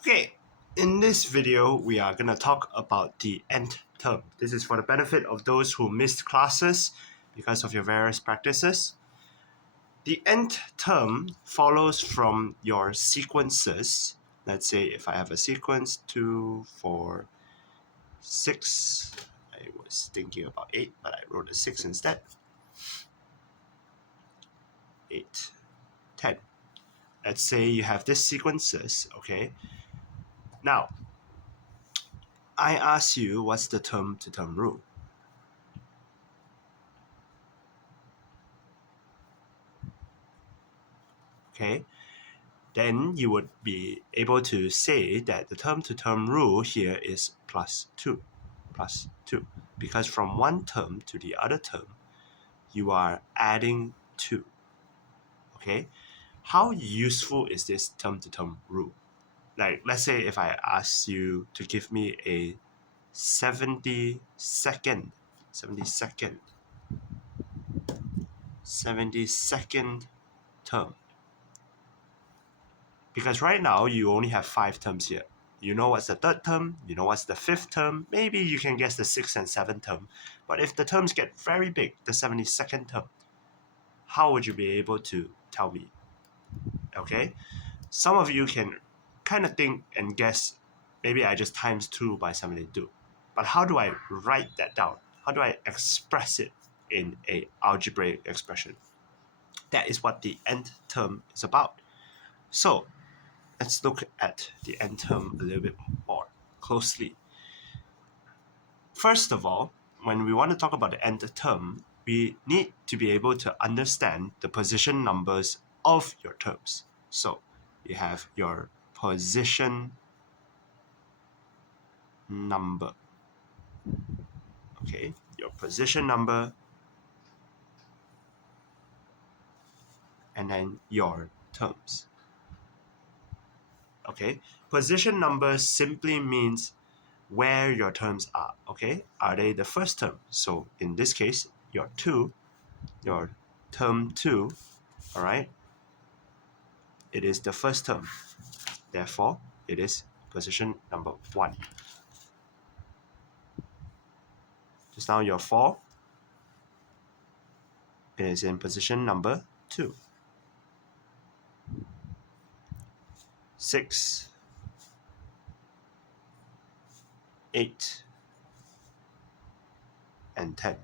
Okay, in this video, we are going to talk about the nth term. This is for the benefit of those who missed classes because of your various practices. The nth term follows from your sequences. Let's say if I have a sequence 2, 4, 6. I was thinking about 8, but I wrote a 6 instead. 8, 10. Let's say you have these sequences, okay? Now, I ask you, what's the term-to-term rule? Okay, then you would be able to say that the term-to-term rule here is plus 2, because from one term to the other term, you are adding 2. Okay, how useful is this term-to-term rule? Like, let's say if I ask you to give me a 70-second term. Because right now, you only have 5 terms here. You know what's the third term, you know what's the fifth term, maybe you can guess the sixth and seventh term. But if the terms get very big, the 72nd term, how would you be able to tell me? Okay? Some of you can kind of think and guess, maybe I just times 2 by 72. But how do I write that down? How do I express it in an algebraic expression? That is what the nth term is about. So, let's look at the nth term a little bit more closely. First of all, when we want to talk about the nth term, we need to be able to understand the position numbers of your terms. So you have your position number. Okay, your position number, and then your terms. Okay, position number simply means where your terms are. Okay, are they the first term? So in this case, your term 2, all right, it is the first term. Therefore, it is position number 1. Just now, your 4 is in position number 2. 6, 8, and 10.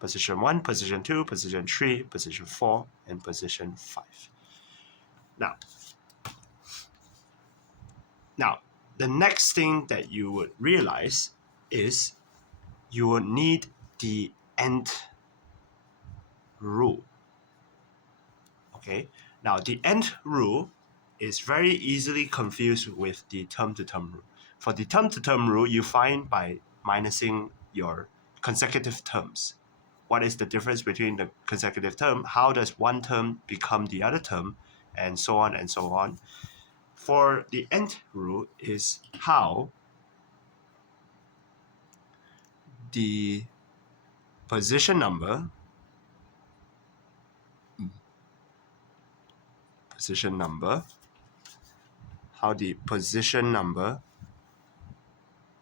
Position 1, position 2, position 3, position 4, and position 5. Now, the next thing that you would realize is you will need the nth rule. Okay, now the nth rule is very easily confused with the term-to-term rule. For the term-to-term rule, you find by minusing your consecutive terms. What is the difference between the consecutive term? How does one term become the other term? And so on and so on. For the nth rule is how the position number how the position number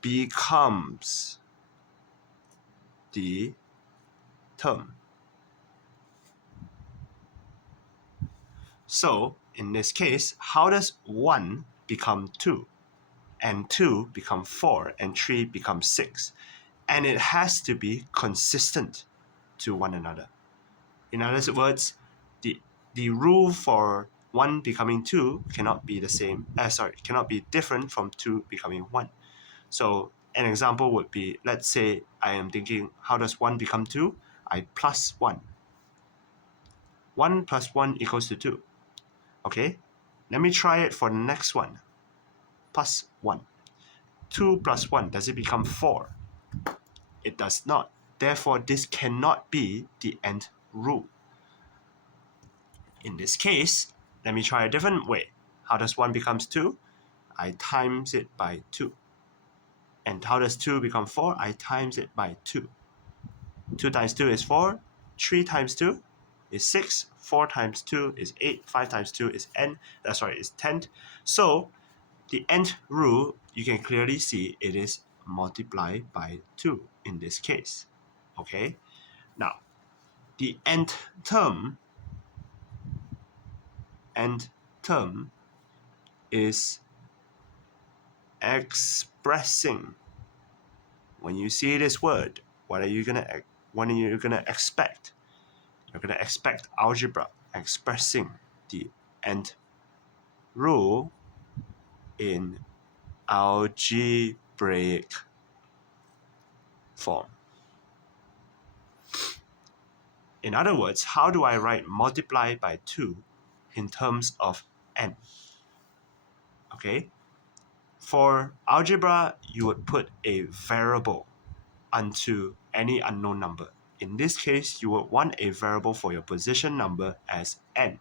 becomes the term. So in this case, how does 1 become 2, and 2 become 4, and 3 become 6? And it has to be consistent to one another. In other words, the rule for 1 becoming 2 cannot be cannot be different from 2 becoming 1. So an example would be, let's say I am thinking, how does 1 become 2? I plus 1. 1 plus 1 equals to 2. Okay, let me try it for the next one. Plus 1. 2 plus 1, does it become 4? It does not. Therefore, this cannot be the nth rule. In this case, let me try a different way. How does 1 becomes 2? I times it by 2. And how does 2 become 4? I times it by 2. 2 times 2 is 4. 3 times 2? is 6, 4 times 2 is 8, 5 times 2 is is 10. So the nth rule, you can clearly see it is multiply by 2 in this case. Okay, now the nth term is expressing. When you see this word, what are you gonna expect? You're gonna expect algebra expressing the nth rule in algebraic form. In other words, how do I write multiply by 2 in terms of n? Okay, for algebra, you would put a variable onto any unknown number. In this case, you would want a variable for your position number as n.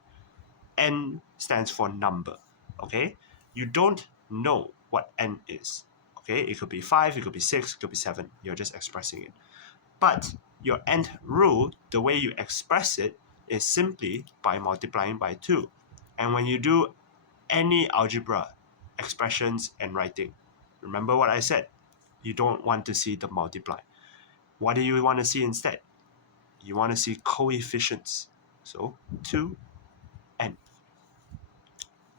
N stands for number, okay? You don't know what n is, okay? It could be 5, it could be 6, it could be 7. You're just expressing it. But your nth rule, the way you express it, is simply by multiplying by 2. And when you do any algebra expressions and writing, remember what I said, you don't want to see the multiply. What do you want to see instead? You want to see coefficients. So 2n.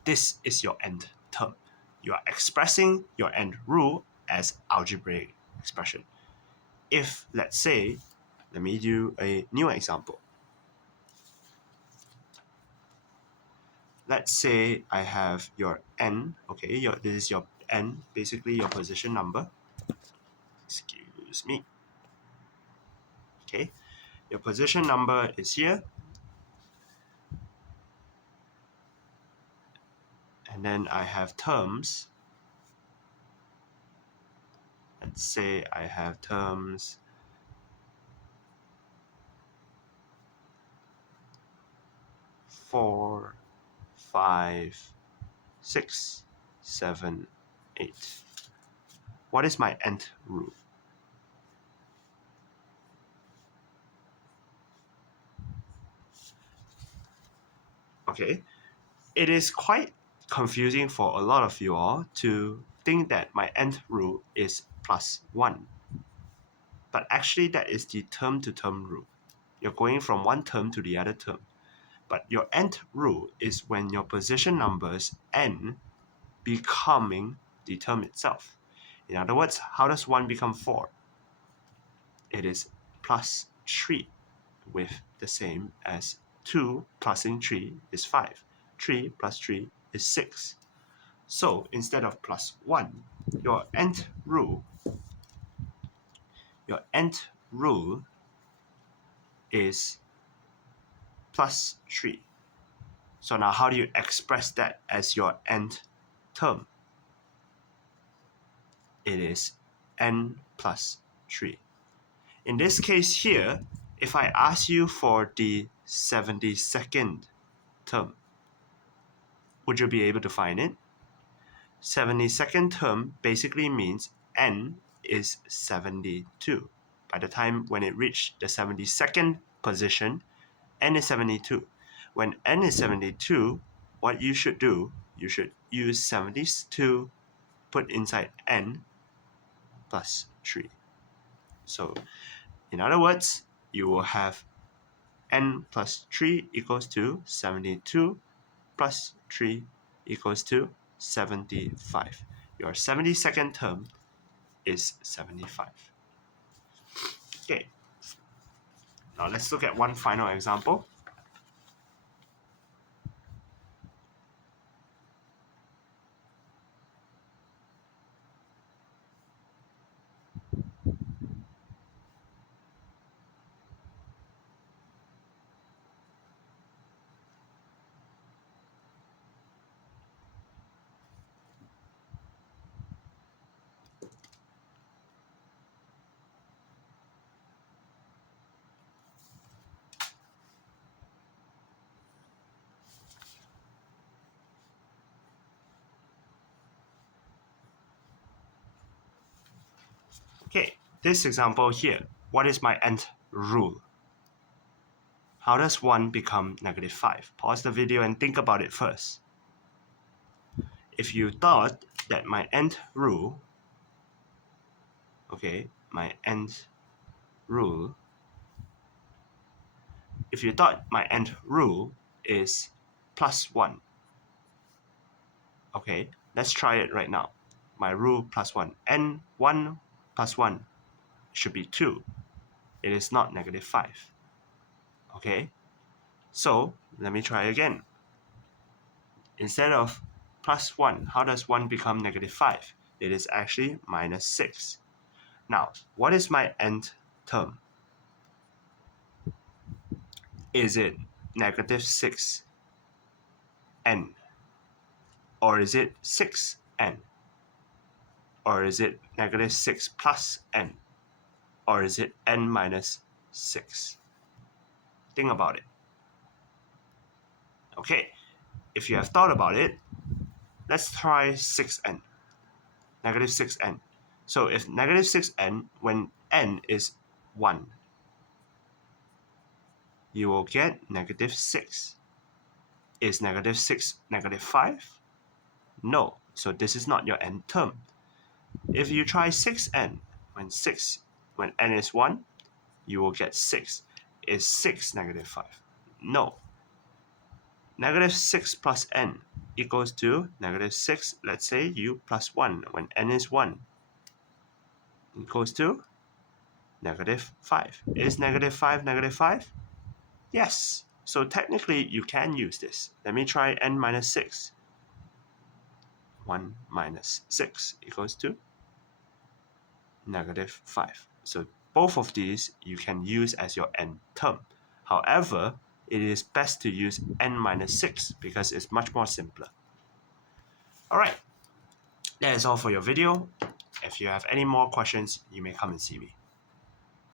This is your nth term. You are expressing your nth rule as algebraic expression. If, let's say, let me do a new example. Let's say I have your n, okay, this is your n, basically your position number. Excuse me. Okay, your position number is here. And then I have terms. Let's say I have terms 4, 5, 6, 7, 8. What is my nth rule? Okay, it is quite confusing for a lot of you all to think that my nth rule is plus 1. But actually that is the term-to-term rule. You're going from one term to the other term. But your nth rule is when your position numbers n becoming the term itself. In other words, how does 1 become 4? It is plus 3 with the same as 2 plusing 3 is 5. 3 plus 3 is 6. So instead of plus 1, your nth rule is plus 3. So now how do you express that as your nth term? It is n plus 3. In this case here, if I ask you for the 72nd term, would you be able to find it? 72nd term basically means n is 72. By the time when it reached the 72nd position, n is 72. When n is 72, what you should do, you should use 72 put inside n plus 3. So in other words, you will have n plus 3 equals to 72 plus 3 equals to 75. Your 72nd term is 75. Okay, now let's look at one final example. Okay, this example here, what is my nth rule? How does 1 become negative 5? Pause the video and think about it first. If you thought that my nth rule, if you thought my nth rule is plus 1, okay, let's try it right now. My rule plus 1, n1 plus 1 should be 2. It is not negative 5. Okay, so let me try again. Instead of plus 1, how does 1 become negative 5? It is actually minus 6. Now, what is my nth term? Is it negative 6n? Or is it 6n? Or is it negative 6 plus n? Or is it n minus 6? Think about it. Okay, if you have thought about it, let's try 6n. Negative 6n. So if negative 6n, when n is 1, you will get negative 6. Is negative 6 negative 5? No, so this is not your nth term. If you try 6n, when n is 1, you will get 6. Is 6 negative 5? No. Negative 6 plus n equals to negative 6, let's say u plus 1, when n is 1, equals to negative 5. Is negative 5 negative 5? Yes. So technically, you can use this. Let me try n minus 6. 1 minus 6 equals to negative 5. So both of these you can use as your nth term. However, it is best to use n minus 6 because it's much more simpler. Alright, that is all for your video. If you have any more questions, you may come and see me.